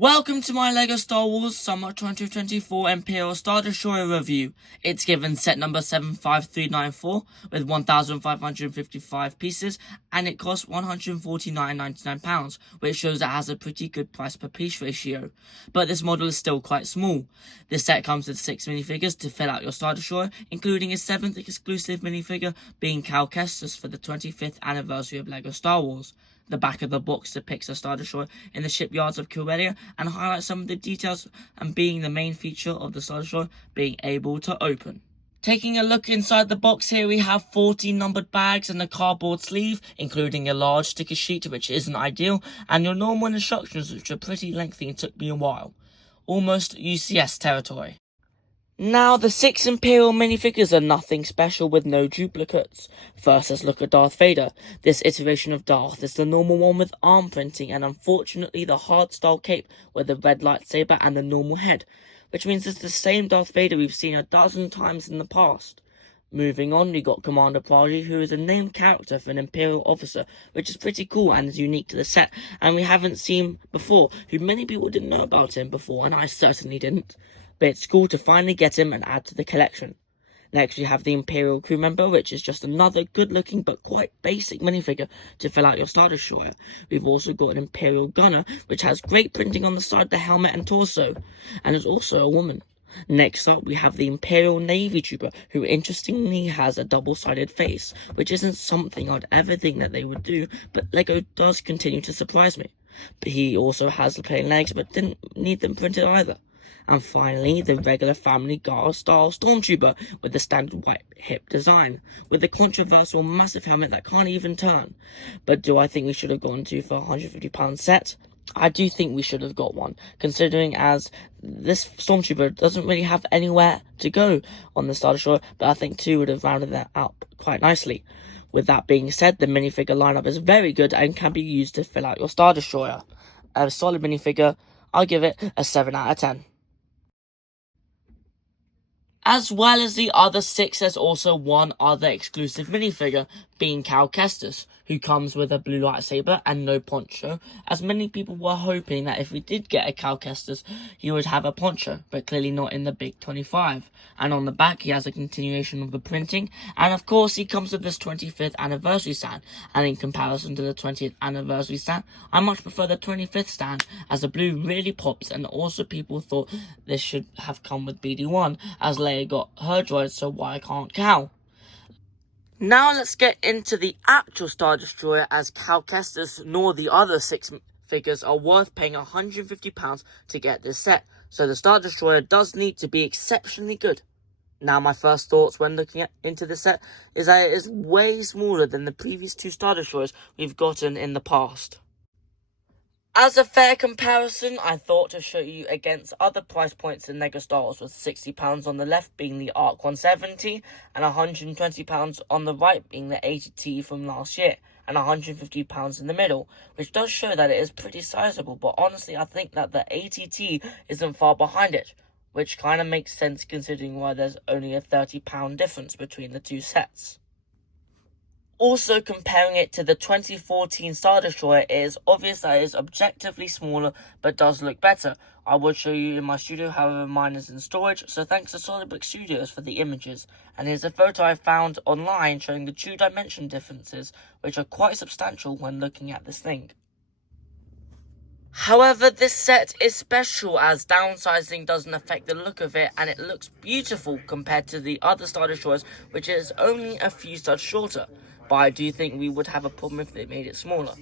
Welcome to my LEGO Star Wars Summer 2024 Imperial Star Destroyer review. It's given set number 75394 with 1,555 pieces, and it costs £149.99, which shows it has a pretty good price per piece ratio. But this model is still quite small. This set comes with 6 minifigures to fill out your Star Destroyer, including a 7th exclusive minifigure being Cal Kestis for the 25th anniversary of LEGO Star Wars. The back of the box depicts a Star Destroyer in the shipyards of Corellia and highlights some of the details, and being the main feature of the Star Destroyer being able to open. Taking a look inside the box here, we have 14 numbered bags and a cardboard sleeve, including a large sticker sheet, which isn't ideal, and your normal instructions, which are pretty lengthy and took me a while. Almost UCS territory. Now, the 6 Imperial minifigures are nothing special with no duplicates. First, let's look at Darth Vader. This iteration of Darth is the normal one with arm printing and unfortunately the hard-style cape with the red lightsaber and the normal head, which means it's the same Darth Vader we've seen a dozen times in the past. Moving on, we got Commander Praji, who is a named character for an Imperial officer, which is pretty cool and is unique to the set, and we haven't seen before, who many people didn't know about him before, and I certainly didn't. But it's cool to finally get him and add to the collection. Next we have the Imperial crew member, which is just another good looking but quite basic minifigure to fill out your Star Destroyer. We've also got an Imperial gunner, which has great printing on the side of the helmet and torso, and is also a woman. Next up we have the Imperial Navy Trooper, who interestingly has a double-sided face, which isn't something I'd ever think that they would do, but LEGO does continue to surprise me. But he also has the plain legs, but didn't need them printed either. And finally, the regular Family Guard style Stormtrooper with the standard white hip design, with the controversial massive helmet that can't even turn. But do I think we should have gone to for a £150 set? I do think we should have got one, considering as this Stormtrooper doesn't really have anywhere to go on the Star Destroyer, but I think 2 would have rounded that out quite nicely. With that being said, the minifigure lineup is very good and can be used to fill out your Star Destroyer. A solid minifigure, I'll give it a 7 out of 10. As well as the other 6, there's also one other exclusive minifigure, being Cal Kestis, who comes with a blue lightsaber and no poncho, as many people were hoping that if we did get a Cal Kestis, he would have a poncho, but clearly not in the Big 25. And on the back, he has a continuation of the printing, and of course, he comes with this 25th anniversary stand, and in comparison to the 20th anniversary stand, I much prefer the 25th stand, as the blue really pops, and also people thought this should have come with BD1, as Leia got her droid, so why can't Cal? Now let's get into the actual Star Destroyer, as Cal Kestis nor the other 6 figures are worth paying £150 to get this set, so the Star Destroyer does need to be exceptionally good. Now my first thoughts when looking into the set is that it is way smaller than the previous 2 Star Destroyers we've gotten in the past. As a fair comparison, I thought to show you against other price points in LEGO Star Wars, with £60 on the left being the ARC 170 and £120 on the right being the 80T from last year, and £150 in the middle, which does show that it is pretty sizable, but honestly I think that the 80T isn't far behind it, which kind of makes sense considering why there's only a £30 difference between the 2 sets. Also, comparing it to the 2014 Star Destroyer, it is obvious that it is objectively smaller, but does look better. I would show you in my studio, however mine is in storage, so thanks to SolidBrick Studios for the images. And here's a photo I found online showing the true dimension differences, which are quite substantial when looking at this thing. However, this set is special as downsizing doesn't affect the look of it, and it looks beautiful compared to the other Star Destroyers, which is only a few studs shorter. But I do think we would have a problem if they made it smaller.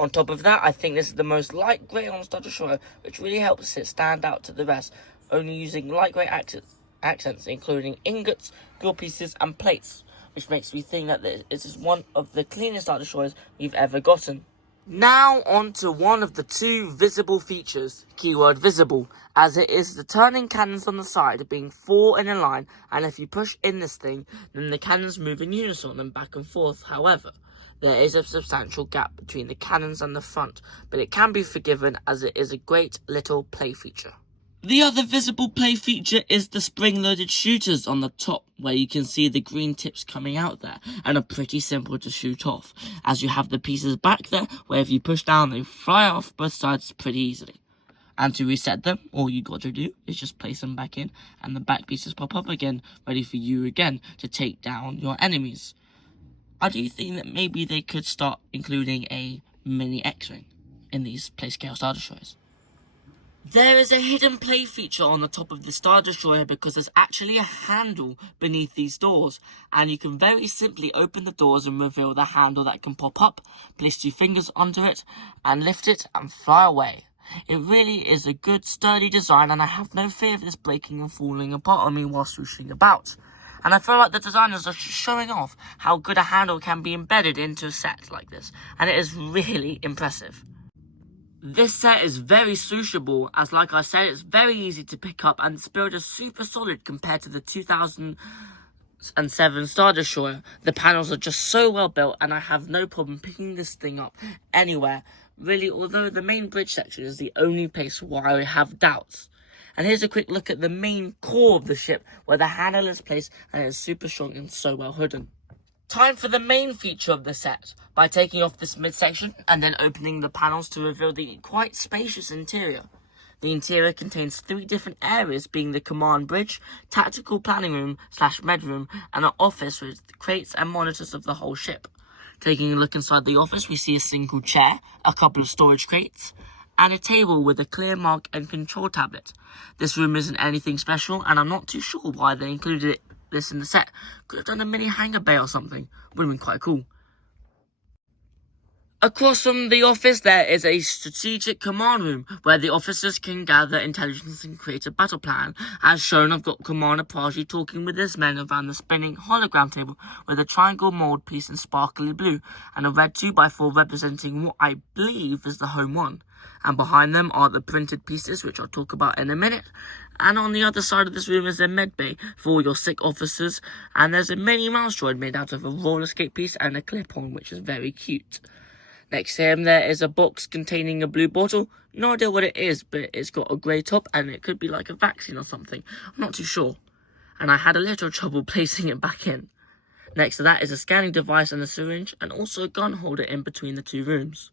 On top of that, I think this is the most light grey on Star Destroyer, which really helps it stand out to the rest, only using light grey accents including ingots, grill pieces and plates, which makes me think that this is one of the cleanest Star Destroyers we've ever gotten. Now on to one of the 2 visible features, keyword visible, as it is the turning cannons on the side being 4 in a line, and if you push in this thing, then the cannons move in unison and back and forth. However, there is a substantial gap between the cannons and the front, but it can be forgiven as it is a great little play feature. The other visible play feature is the spring-loaded shooters on the top, where you can see the green tips coming out there, and are pretty simple to shoot off, as you have the pieces back there, where if you push down they fly off both sides pretty easily. And to reset them, all you got to do is just place them back in, and the back pieces pop up again, ready for you again to take down your enemies. I do think that maybe they could start including a mini X-Wing in these Playscale Star Destroyers. There is a hidden play feature on the top of the Star Destroyer because there's actually a handle beneath these doors, and you can very simply open the doors and reveal the handle that can pop up, place 2 fingers under it, and lift it and fly away. It really is a good sturdy design, and I have no fear of this breaking and falling apart on me while swooshing about. And I feel like the designers are showing off how good a handle can be embedded into a set like this, and it is really impressive. This set is very swooshable, as like I said, it's very easy to pick up, and its build is super solid compared to the 2007 Star Destroyer. The panels are just so well built, and I have no problem picking this thing up anywhere, really, although the main bridge section is the only place where I have doubts. And here's a quick look at the main core of the ship, where the handle is placed, and it is super strong and so well hidden. Time for the main feature of the set, by taking off this midsection and then opening the panels to reveal the quite spacious interior. The interior contains 3 different areas, being the command bridge, tactical planning room / med room, and an office with crates and monitors of the whole ship. Taking a look inside the office, we see a single chair, a couple of storage crates, and a table with a clear mark and control tablet. This room isn't anything special, and I'm not too sure why they included this in the set. Could have done a mini hangar bay or something. Would have been quite cool. Across from the office, there is a strategic command room where the officers can gather intelligence and create a battle plan. As shown, I've got Commander Praji talking with his men around the spinning hologram table with a triangle mold piece in sparkly blue and a red 2x4 representing what I believe is the home one. And behind them are the printed pieces, which I'll talk about in a minute. And on the other side of this room is a med bay for all your sick officers. And there's a mini mouse droid made out of a roller skate piece and a clip-on, which is very cute. Next to him, there is a box containing a blue bottle. No idea what it is, but it's got a grey top, and it could be like a vaccine or something. I'm not too sure. And I had a little trouble placing it back in. Next to that is a scanning device and a syringe, and also a gun holder in between the 2 rooms.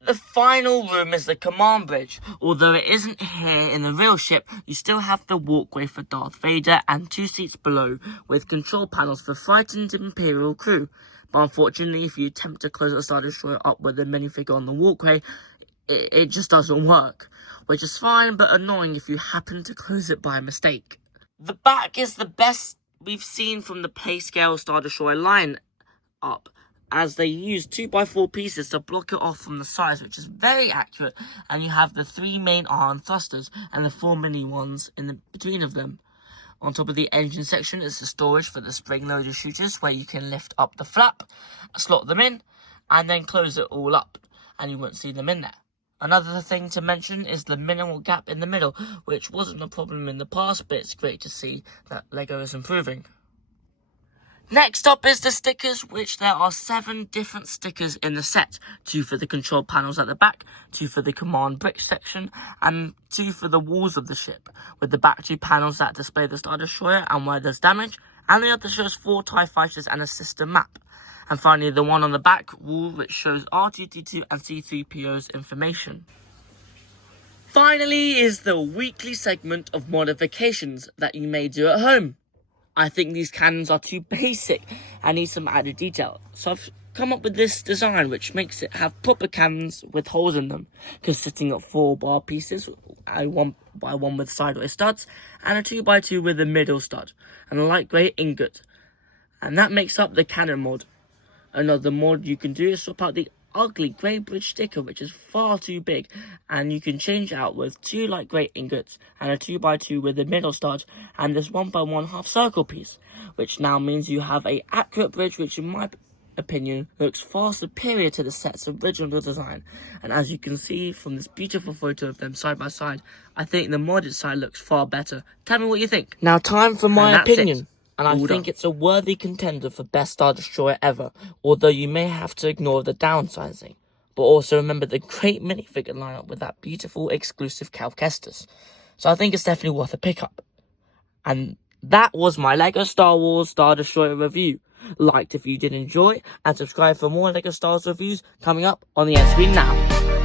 The final room is the command bridge. Although it isn't here in the real ship, you still have the walkway for Darth Vader and 2 seats below with control panels for frightened Imperial crew. But unfortunately, if you attempt to close the Star Destroyer up with a minifigure on the walkway, it just doesn't work. Which is fine, but annoying if you happen to close it by mistake. The back is the best we've seen from the Playscale Star Destroyer line up, as they use 2x4 pieces to block it off from the sides, which is very accurate, and you have the 3 main arm thrusters and the 4 mini ones in the between of them. On top of the engine section is the storage for the spring-loaded shooters, where you can lift up the flap, slot them in, and then close it all up, and you won't see them in there. Another thing to mention is the minimal gap in the middle, which wasn't a problem in the past, but it's great to see that LEGO is improving. Next up is the stickers, which there are 7 different stickers in the set. 2 for the control panels at the back, 2 for the command bridge section, and 2 for the walls of the ship, with the back 2 panels that display the Star Destroyer and where there's damage, and the other shows 4 TIE fighters and a system map. And finally, the one on the back wall, which shows R2-D2 and C-3PO's information. Finally is the weekly segment of modifications that you may do at home. I think these cannons are too basic and need some added detail, so I've come up with this design which makes it have proper cannons with holes in them, consisting of 4 bar pieces, a 1x1 with sideways studs, and a 2x2 with a middle stud, and a light grey ingot. And that makes up the cannon mod. Another mod you can do is swap out the ugly grey bridge sticker, which is far too big, and you can change it out with 2 light grey ingots and a 2x2 with a middle stud and this 1x1 half circle piece, which now means you have a accurate bridge, which in my opinion looks far superior to the set's original design. And as you can see from this beautiful photo of them side by side, I think the modded side looks far better. Tell me what you think. Now time for my opinion. And I think it's a worthy contender for best Star Destroyer ever, although you may have to ignore the downsizing. But also remember the great minifigure lineup with that beautiful exclusive Cal Kestis. So I think it's definitely worth a pickup. And that was my LEGO Star Wars Star Destroyer review. Liked if you did enjoy, and subscribe for more LEGO Star Wars reviews coming up on the end screen now.